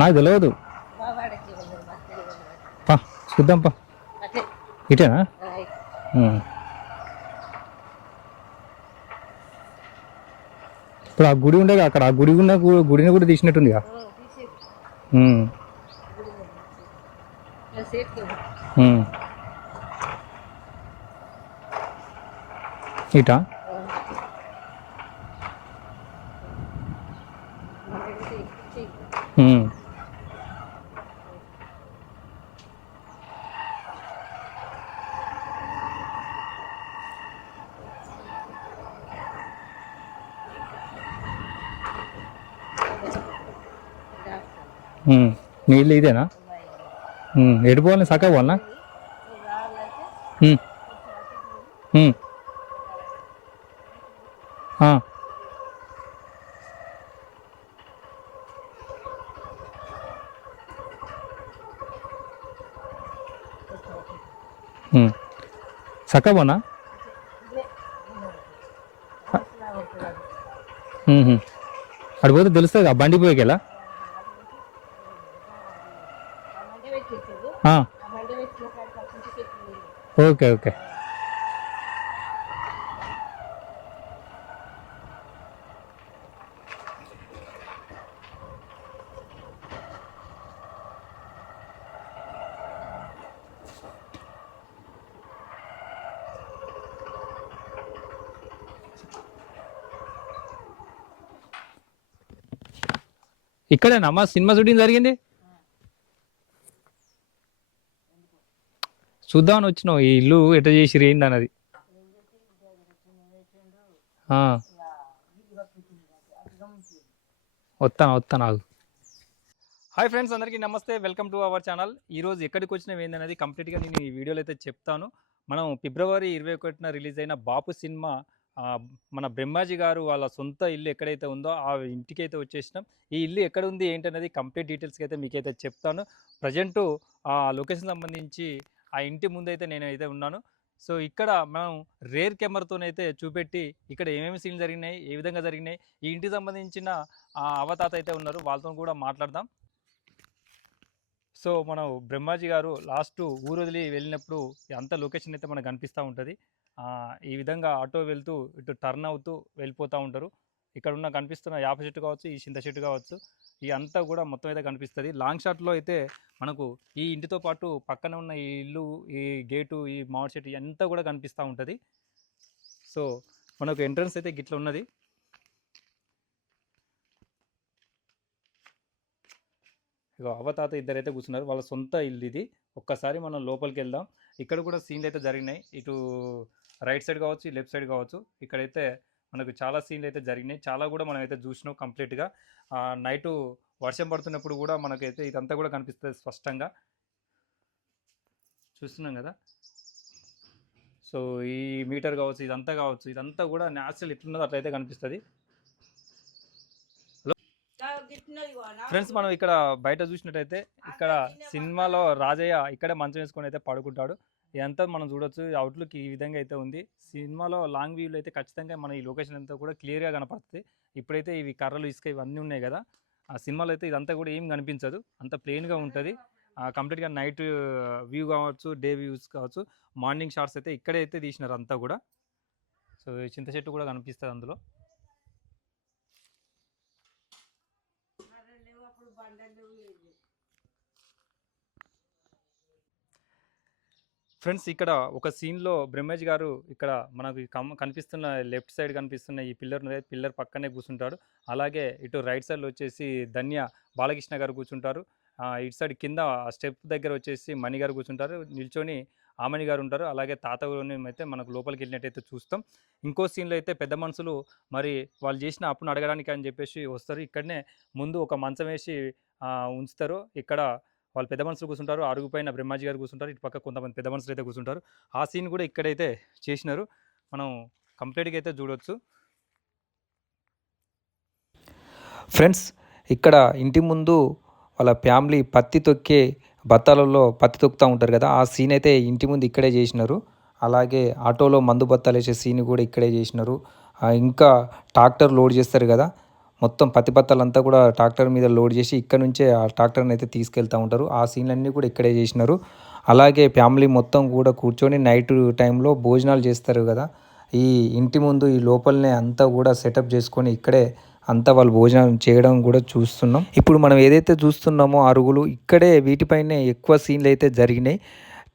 నాకు తెలియదు. పా చూద్దాం పా. ఇటేనా? ఇప్పుడు ఆ గుడి ఉండేగా అక్కడ, ఆ గుడి ఉన్న గుడిని కూడా తీసినట్టుందిగా. ఇటా? నీళ్ళు ఇదేనా? ఎటు పోవాలి? సక్క పోవాలనా? సక్క పోనా? అడిపోతే తెలుస్తుంది ఆ బండి పోయేకెలా. Okay okay. ఇక్కడేనమ్మా సినిమా షూటింగ్ జరిగింది? చూద్దామని వచ్చినావు. ఈ ఇల్లు ఎట్ట చేసిరు ఏంది అన్నది. వస్తాను నాకు. హాయ్ ఫ్రెండ్స్, అందరికీ నమస్తే. Welcome to our channel. ఈరోజు ఎక్కడికి వచ్చినవి ఏందనేది కంప్లీట్గా నేను ఈ వీడియోలో అయితే చెప్తాను. మనం ఫిబ్రవరి 21న రిలీజ్ అయిన బాపు సినిమా, మన బ్రహ్మాజీ గారు వాళ్ళ సొంత ఇల్లు ఎక్కడైతే ఉందో ఆ ఇంటికి అయితే వచ్చేసినాం. ఈ ఇల్లు ఎక్కడ ఉంది ఏంటనేది కంప్లీట్ డీటెయిల్స్కి అయితే మీకైతే చెప్తాను. ప్రజెంటు ఆ లొకేషన్ సంబంధించి ఆ ఇంటి ముందైతే నేనైతే ఉన్నాను. సో ఇక్కడ మనం రేర్ కెమెరాతోనైతే చూపెట్టి ఇక్కడ ఏమేమి సీన్లు జరిగినాయి, ఏ విధంగా జరిగినాయి, ఈ ఇంటికి సంబంధించిన అవతాత అయితే ఉన్నారు, వాళ్ళతో కూడా మాట్లాడదాం. సో మనం బ్రహ్మాజీ గారు లాస్ట్ ఊరు వదిలి వెళ్ళినప్పుడు అంత లొకేషన్ అయితే మనకు కనిపిస్తూ ఉంటుంది. ఈ విధంగా ఆటో వెళ్తూ ఇటు టర్న్ అవుతూ వెళ్ళిపోతూ ఉంటారు. ఇక్కడ ఉన్న కనిపిస్తున్న యాప చెట్టు కావచ్చు, ఈ చింత చెట్టు కావచ్చు, ఈ అంతా కూడా మొత్తం అయితే కనిపిస్తుంది. లాంగ్ షాట్లో అయితే మనకు ఈ ఇంటితో పాటు పక్కన ఉన్న ఈ ఇల్లు, ఈ గేటు, ఈ మామిడి చెట్టు అంతా కూడా కనిపిస్తూ ఉంటుంది. సో మనకు ఎంట్రన్స్ అయితే గిట్ల ఉన్నది. ఇక అవతాత ఇద్దరైతే కూర్చున్నారు, వాళ్ళ సొంత ఇల్లు ఇది. ఒక్కసారి మనం లోపలికి వెళ్దాం. ఇక్కడ కూడా సీన్లు అయితే జరిగినాయి, ఇటు రైట్ సైడ్ కావచ్చు, లెఫ్ట్ సైడ్ కావచ్చు. ఇక్కడైతే మనకు చాలా సీన్లు అయితే జరిగినాయి, చాలా కూడా మనం అయితే చూసినాం కంప్లీట్గా. నైటు వర్షం పడుతున్నప్పుడు కూడా మనకైతే ఇదంతా కూడా కనిపిస్తుంది స్పష్టంగా, చూస్తున్నాం కదా. సో ఈ మీటర్ కావచ్చు, ఇదంతా కూడా న్యాచురల్ ఎట్లున్నదో అట్లయితే కనిపిస్తుంది. ఫ్రెండ్స్, మనం ఇక్కడ బయట చూసినట్టయితే ఇక్కడ సినిమాలో రాజయ్య ఇక్కడ మంచం వేసుకొని అయితే పడుకుంటాడు. ఇదంతా మనం చూడొచ్చు. అవుట్లుక్ ఈ విధంగా అయితే ఉంది. సినిమాలో లాంగ్ వ్యూలో అయితే ఖచ్చితంగా మన ఈ లొకేషన్ అంతా కూడా క్లియర్గా కనపడుతుంది. ఇప్పుడైతే ఇవి కర్రలు, ఇసుక ఇవన్నీ ఉన్నాయి కదా, ఆ సినిమాలో అయితే ఇదంతా కూడా ఏం కనిపించదు, అంత ప్లెయిన్గా ఉంటుంది. కంప్లీట్గా నైట్ వ్యూ కావచ్చు, డే వ్యూస్ కావచ్చు, మార్నింగ్ షాట్స్ అయితే ఇక్కడే అయితే తీసినారు అంతా కూడా. సో చింత చెట్టు కూడా కనిపిస్తుంది అందులో. ఫ్రెండ్స్, ఇక్కడ ఒక సీన్లో బ్రహ్మాజీ గారు ఇక్కడ మనకు కనిపిస్తున్న లెఫ్ట్ సైడ్ కనిపిస్తున్న ఈ పిల్లర్ పక్కనే కూర్చుంటాడు. అలాగే ఇటు రైట్ సైడ్లో వచ్చేసి ధన్య బాలకృష్ణ గారు కూర్చుంటారు. ఇటు సైడ్ కింద స్టెప్ దగ్గర వచ్చేసి మణి గారు కూర్చుంటారు. నిల్చొని ఆమణి గారు ఉంటారు. అలాగే తాత అయితే మనకు లోపలికి వెళ్ళినట్టయితే చూస్తాం. ఇంకో సీన్లో అయితే పెద్ద మనుషులు మరి వాళ్ళు చేసిన అప్పును అడగడానికి అని చెప్పేసి వస్తారు. ఇక్కడనే ముందు ఒక మంచం వేసి ఉంచుతారు. ఇక్కడ వాళ్ళు పెద్ద మనుషులు కూర్చుంటారు, అరుగు పైన బ్రహ్మాజీ గారు కూర్చుంటారు, ఇటు పక్క కొంతమంది పెద్ద మనుషులు అయితే కూర్చుంటారు. ఆ సీన్ కూడా ఇక్కడైతే చేసినారు, మనం కంప్లీట్గా అయితే చూడవచ్చు. ఫ్రెండ్స్, ఇక్కడ ఇంటి ముందు వాళ్ళ ఫ్యామిలీ పత్తి తొక్కే బత్తాలలో పత్తి తొక్కుతూ ఉంటారు కదా, ఆ సీన్ అయితే ఇంటి ముందు ఇక్కడే చేసినారు. అలాగే ఆటోలో మందు బత్తాలు వేసే సీన్ కూడా ఇక్కడే చేసినారు. ఇంకా ట్రాక్టర్ లోడ్ చేస్తారు కదా, మొత్తం పత్తి బత్తాలంతా కూడా ట్రాక్టర్ మీద లోడ్ చేసి ఇక్కడ నుంచే ఆ ట్రాక్టర్ని అయితే తీసుకెళ్తూ ఉంటారు. ఆ సీన్లన్నీ కూడా ఇక్కడే చేసినారు. అలాగే ఫ్యామిలీ మొత్తం కూడా కూర్చొని నైట్ టైంలో భోజనాలు చేస్తారు కదా, ఈ ఇంటి ముందు ఈ లోపలనే అంతా కూడా సెటప్ చేసుకొని ఇక్కడే అంతా వాళ్ళు భోజనం చేయడం కూడా చూస్తున్నాం. ఇప్పుడు మనం ఏదైతే చూస్తున్నామో అరుగులు ఇక్కడే వీటిపైనే ఎక్కువ సీన్లు అయితే జరిగినాయి.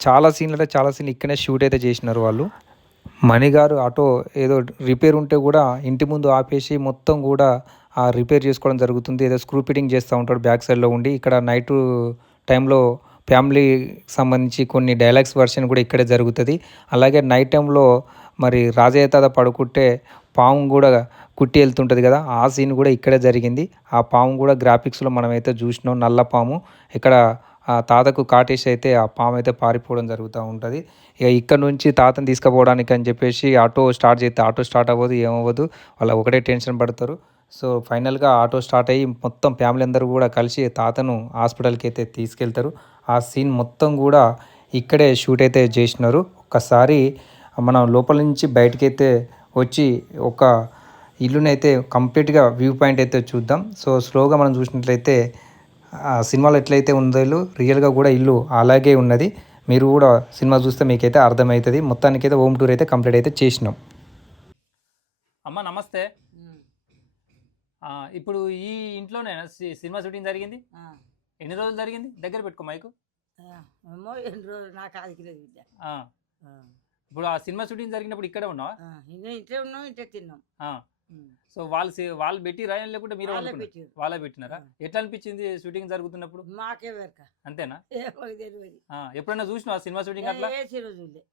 చాలా సీన్లు ఇక్కడే షూట్ అయితే చేసినారు వాళ్ళు. మణిగారు ఆటో ఏదో రిపేర్ ఉంటే కూడా ఇంటి ముందు ఆపేసి మొత్తం కూడా ఆ రిపేర్ చేసుకోవడం జరుగుతుంది. ఏదో స్క్రూ ఫిట్టింగ్ చేస్తూ ఉంటాడు బ్యాక్ సైడ్లో ఉండి. ఇక్కడ నైట్ టైంలో ఫ్యామిలీకి సంబంధించి కొన్ని డైలాగ్స్ వర్షన్ కూడా ఇక్కడే జరుగుతుంది. అలాగే నైట్ టైంలో మరి రాజయ్య తాత పడుకుంటే పాము కూడా కుట్టి వెళ్తుంటుంది కదా, ఆ సీన్ కూడా ఇక్కడే జరిగింది. ఆ పాము కూడా గ్రాఫిక్స్లో మనమైతే చూసినాం, నల్ల పాము. ఇక్కడ ఆ తాతకు కాటేసి అయితే ఆ పాము అయితే పారిపోవడం జరుగుతూ ఉంటుంది. ఇక ఇక్కడ నుంచి తాతను తీసుకుపోవడానికి అని చెప్పేసి ఆటో స్టార్ట్ చేస్తే ఆటో స్టార్ట్ అవ్వదు, ఏమవ్వదు. వాళ్ళ ఒకటే టెన్షన్ పడతారు. సో ఫైనల్గా ఆటో స్టార్ట్ అయ్యి మొత్తం ఫ్యామిలీ అందరూ కూడా కలిసి తాతను హాస్పిటల్కి అయితే తీసుకెళ్తారు. ఆ సీన్ మొత్తం కూడా ఇక్కడే షూట్ అయితే చేసినారు. ఒక్కసారి మనం లోపల నుంచి బయటకైతే వచ్చి ఒక ఇల్లునైతే కంప్లీట్గా వ్యూ పాయింట్ అయితే చూద్దాం. సో స్లోగా మనం చూసినట్లయితే ఆ సినిమాలో ఎట్లయితే ఉందో ఇల్లు రియల్గా కూడా ఇల్లు అలాగే ఉన్నది. మీరు కూడా సినిమా చూస్తే మీకైతే అర్థమవుతుంది. మొత్తానికైతే హోమ్ టూర్ అయితే కంప్లీట్ అయితే చేసినాం. అమ్మ నమస్తే. ఇప్పుడు ఈ ఇంట్లోనే సినిమా షూటింగ్ జరిగింది? ఎన్ని రోజులు జరిగింది? దగ్గర పెట్టుకో మైకు. ఏమో ఎన్ని రోజులు నాకు ఆదికిలేదు బిడ్డ. ఇప్పుడు ఆ సినిమా షూటింగ్ జరిగినప్పుడు ఇక్కడే ఉన్నావా? ఇంట్లో ఉన్నాం, ఇంట్లో తిన్నాం. సో వాళ్ళు పెట్టిరా లేకుంటే మీరు వాళ్ళే పెట్టారు. వాళ్ళే పెట్టినారా? ఎట్లా అనిపించింది షూటింగ్ జరుగుతున్నప్పుడు? మాకే వెరక అంతేనా? ఏమో తెలియదు. ఎప్పుడైనా చూసినావా సినిమా షూటింగ్ అట్లా? ఏ రోజులే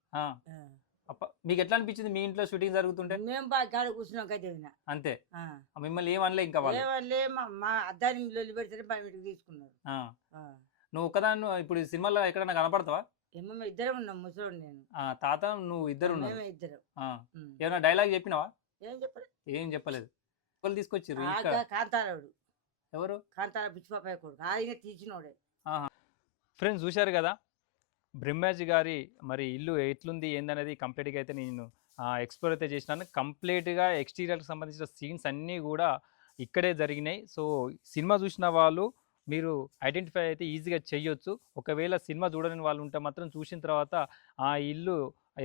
మీకు ఎట్లా అనిపించింది మీ ఇంట్లో షూటింగ్ జరుగుతుంటే? మేము బాగా కాడ కూర్చున్నాం కదా అంతే. మిమ్మల్ని ఏమనలే ఇంకా వాళ్ళు? ఏమలే, మా అద్దాన్ని లొల్లి పెడితే బయటకు తీసుకున్నారు. నువ్వు ఒక్కదాన్ని ఇప్పుడు ఈ సినిమాలో ఎక్కడైనా కనపడతావా? ఏమో మేము ఇద్దరం ఉన్నాం, ముసలోడు నేను, తాత నువ్వు ఇద్దరు ఉన్నావు. మేమే ఇద్దరం. ఏమైనా డైలాగ్ చెప్పినావా? ఏం చెప్పలేదు. ఏం చెప్పలేదు. వాళ్ళు తీసుకొచ్చారు. కాంతారావుడు. ఎవరు? కాంతారా పిచ్చిపాపాయ కొడుకు, ఆయన తీసినోడే. ఫ్రెండ్స్ చూశారు కదా, బ్రహ్మాజీ గారి మరి ఇల్లు ఎట్లుంది ఏందనేది కంప్లీట్గా అయితే నేను ఎక్స్ప్లోర్ అయితే చేసినాను. కంప్లీట్గా ఎక్స్టీరియర్కి సంబంధించిన సీన్స్ అన్నీ కూడా ఇక్కడే జరిగినాయి. సో సినిమా చూసిన వాళ్ళు మీరు ఐడెంటిఫై అయితే ఈజీగా చేయొచ్చు. ఒకవేళ సినిమా చూడని వాళ్ళు ఉంటే మాత్రం చూసిన తర్వాత ఆ ఇల్లు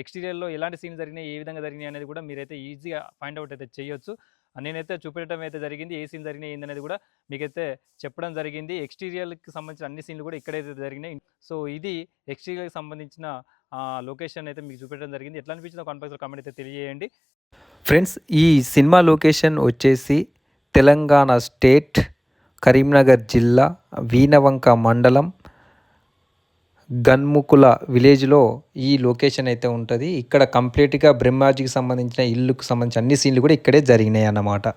ఎక్స్టీరియర్లో ఎలాంటి సీన్ జరిగినాయి, ఏ విధంగా జరిగినాయి అనేది కూడా మీరైతే ఈజీగా ఫైండ్ అవుట్ అయితే చేయొచ్చు. నేనైతే చూపెట్టడం అయితే జరిగింది. ఏ సీన్ జరిగినాయి ఏందనేది కూడా మీకైతే చెప్పడం జరిగింది. ఎక్స్టీరియర్కి సంబంధించిన అన్ని సీన్లు కూడా ఇక్కడైతే జరిగినాయి. సో ఇది ఎక్స్టీరియర్కి సంబంధించిన లొకేషన్ అయితే మీకు చూపెట్టడం జరిగింది. ఎట్లా అనిపించిందో కామెంట్ కామెంట్ అయితే తెలియజేయండి. ఫ్రెండ్స్ ఈ సినిమా లొకేషన్ వచ్చేసి తెలంగాణ స్టేట్, కరీంనగర్ జిల్లా, వీణవంక మండలం, గన్ముకుల విలేజ్లో ఈ లొకేషన్ అయితే ఉంటుంది. ఇక్కడ కంప్లీట్గా బ్రహ్మాజీకి సంబంధించిన ఇల్లుకు సంబంధించిన అన్ని సీన్లు కూడా ఇక్కడే జరిగినాయి అన్నమాట.